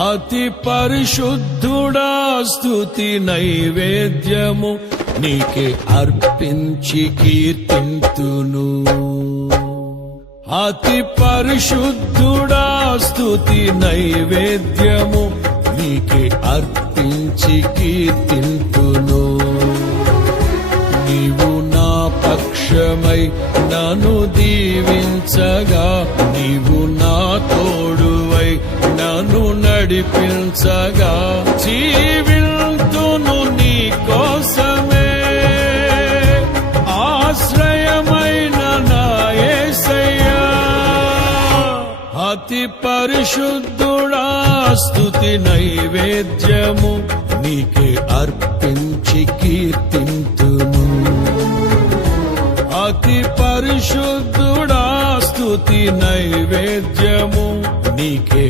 అతి పరిశుద్ధుడా స్తుతి నైవేద్యము నీకే అర్పించి కీర్తింతును. అతి పరిశుద్ధుడా స్తుతి నైవేద్యము నీకే అర్పించి కీర్తింతును. నీవు నా పక్షమై నన్ను దీవించగా, నీవు నా తోడువై నన్ను నడిపించగా, జీవింతును నీ కోసమే ఆశ్రయమైన నా యేసయ్యా. అతి పరిశుద్ధుడా స్తుతి నైవేద్యము నీకే అర్పించి కీర్తింతును. అతి పరిశుద్ధుడా స్తుతి నైవేద్యము నీకే